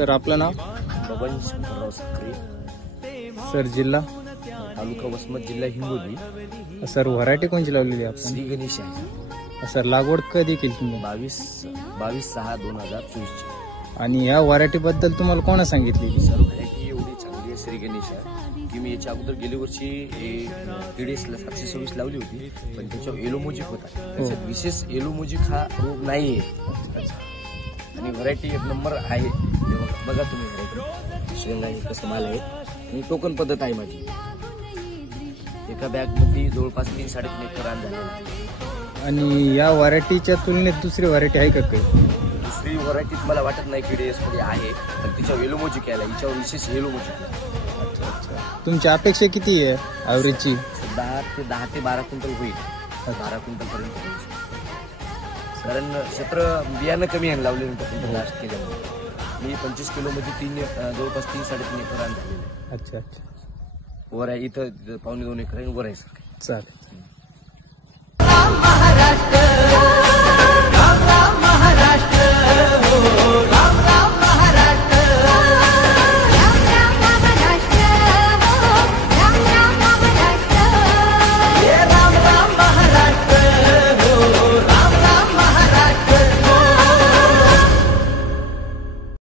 Sir आपलं नाव? Baban Shankarrao सक्रे, sir जिल्हा? तालुका वसमत, जिल्हा हिंगोली. सर व्हरायटी कोणची लावलेली आपण? श्री गणेश आहे. सर लागवड कधी केली तुम्ही? 22/6/2024. आणि या व्हरायटी बद्दल तुम्हाला कोणा सांगितली? सर व्हरायटी एवढी चांगली आहे श्री गणेश आहे की मी याच्या अगोदर गेल्या वर्षी TDS 726 लावली होती, पण त्याच्यावर एलोमोजिक होता. त्याच्यात विशेष एलोमोजिक हा रोग नाही आहे आणि व्हरायटी एक नंबर आहे. बघा तुम्ही व्हरायटी शेंगा कसं माल आहे आणि टोकन पद्धत आहे माझी. एका बॅगमध्ये जवळपास 3-3.5 एकर रान झालेलं आहे. आणि या व्हरायटीच्या तुलनेत दुसरी व्हरायटी आहे का काही? दुसरी व्हरायटीत मला वाटत नाही TDS मध्ये आहे, पण तिच्यावर एलोमोजिक यायला हिच्यावर विशेष एलोमोजिक. तुमची अपेक्षा किती आहे ॲव्हरेजची? 10 ते 12 क्विंटल होईल. 12 क्विंटल पर्यंत होईल. कारण क्षेत्र बियाणं कमी आहे लावल्यानंतर लास्ट केल्यामुळे मी 25 किलोमध्ये जवळपास 3-3.5 एकर रान झालेलं आहे. अच्छा अच्छा. वर आहे इथं 1.25-2 एकर आहे, वर आहे सर. चालेल.